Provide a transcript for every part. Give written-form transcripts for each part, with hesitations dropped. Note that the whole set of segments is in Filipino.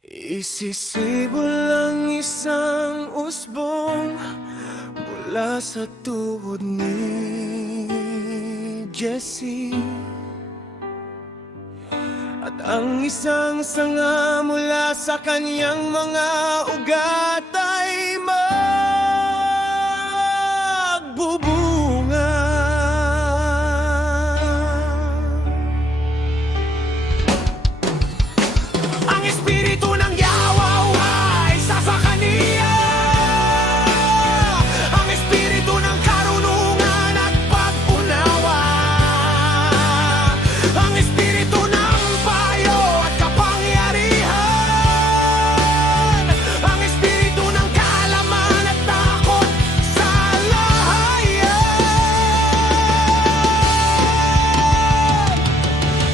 Isisibol ang isang usbong mula sa tuhod ni Jessie, at ang isang sanga mula sa kanyang mga ugat ay magbubunga. Ang espiritu ng Yahweh ay sa kaniya, ang espiritu ng karunungan at pag-unawa, ang espiritu ng payo at kapangyarihan, ang espiritu ng kaalaman at takot sa lahayan.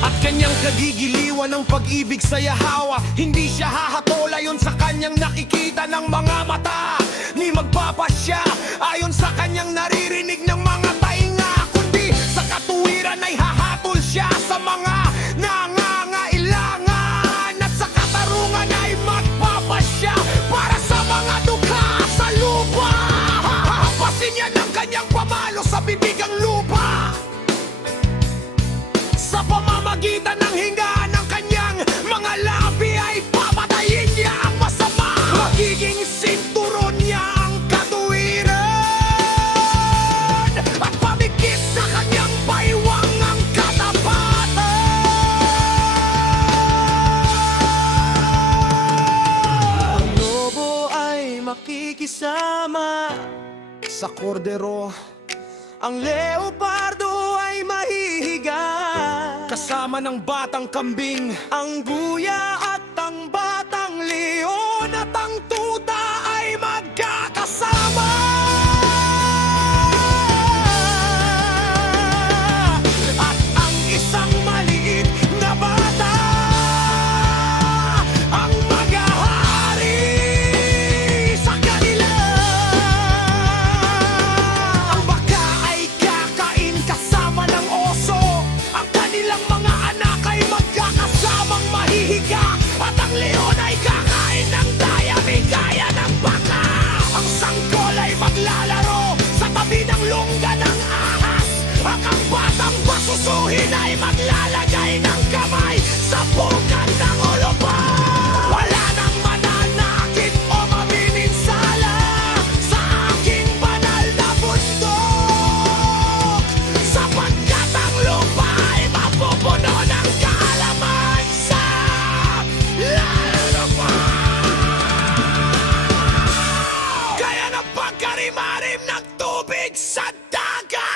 At kanyang kagigiliwan ng pag-ibig sa Yahawa, hindi siya hahatol ayon sa kanyang nakikita ng mga mata, ni magpapasya ayon sa kanyang naririnig ng mga tainga, kundi sa katuwiran ay hahatol siya sa mga nangangailangan, at sa katarungan ay magpapasya para sa mga dukha sa lupa. Hahampasin niya ng kanyang pamalo sa bibigang lupa, sa pamamagitan ng hinga ng kanyang mga labi ay papatayin niya ang masama. Magiging sinturon niya ang katuwiran, at pamikit sa kanyang baywang ang katapatan. Ang lobo ay makikisama sa kordero, ang leopardo ay mahihiga kasama ng batang kambing, ang guya at ang batang leon at ang tuta ay magkakasama. At ang isang maliit na bata ang maghahari sa kanila. Ang baka ay kakain kasama ng oso, ang kanilang mga anak ay magkakasamang mahihiga, at ang leon ay kakain ng dayami gaya ng baka. Ang sanggol ay maglalaro sa tabi ng lungga ng ahas, at ang batang pasusuhin ay maglalagay ng kamay sa pungkat ng ulo pa. Wala nang mananakit o mamiminsala sa aking banal na bundok, sapagkat ang lupa ay mapupuno ng kaalaman sa lupa. Kaya na pagkarimarim ng tubig sa dagat,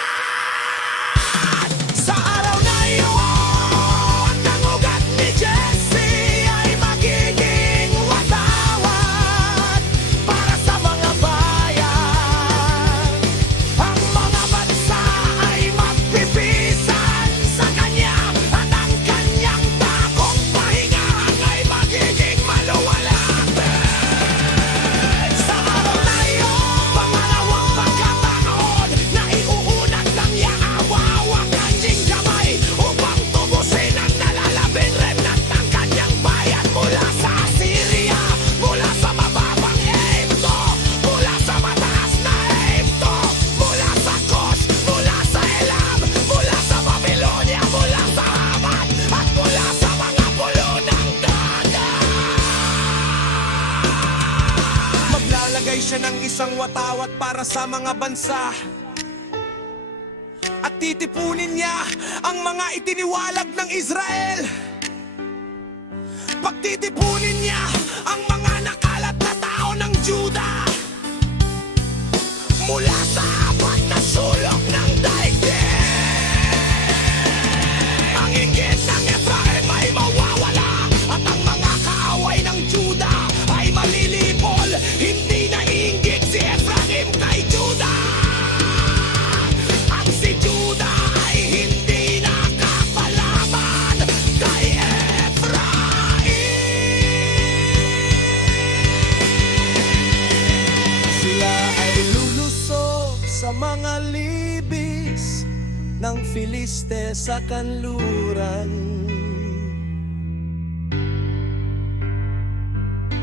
sa araw na iyon, ang ugat ni Jessie ay magiging watawat para sa mga bayan. Ang mga bansa ay magpipisan sa kanya, at ang kanyang bagong pahingahan ay magiging maluwalhati. Sa araw na iyon, pangalawang pagkataon na iuunat ng Yahweh ang kanyang kamay upang tubusin ang nalalabing remnant ng kanyang bayan mula sa Assyria, mula sa mababang Ehipto, mula sa mataas na Ehipto, mula sa Cush, mula sa Elam, mula sa Babylonia, mula sa Hamat, at mula sa mga pulo ng dagat. Maglalagay siya ng isang watawat para sa mga bansa, at titipunin niya ang mga itiniwalag ng Israel. Pagtitipunin niya ang mga nakalat na tao ng Juda mula sa apat na sulok ng daigdig. Ang inggit ng Efraim ay mawawala, at ang mga kaaway ng Juda ay malilipol. Hindi na inggit si Efraim kay Juda, ang si Juda ay hindi nakakalaban kay Efraim. Sila ay lulusog sa mga libis ng Filiste sa kanluran.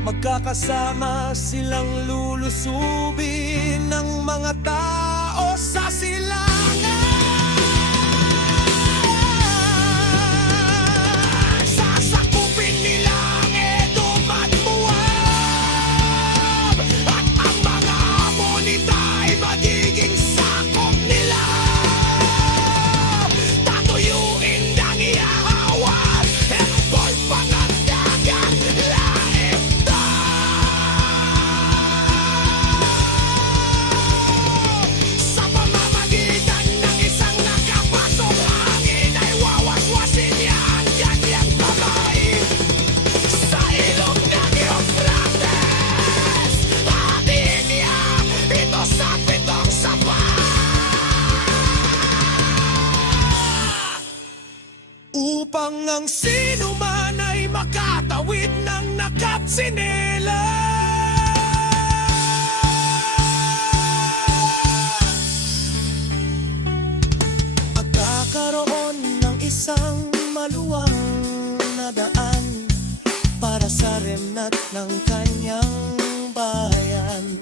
Magkakasama silang lulusubin ng mga tao sa silangan. Sasakupin nilang Edom at Moab, at ang mga Amonita ay magiging sakop nila. Tatuyuin ng Yahweh ang pagpangat dagat laipta. Sa pamamagitan ng isang nakapasok hangin ay wawaswasin niya ang kanyang kamay sa ilog ng Euphrates. Hatiin niya ito sa 7 sapa upang ang sino man ay makatawid ng nakatsinelas. Magkakaroon ng isang maluwang na daan para sa remnant ng kanyang bayan.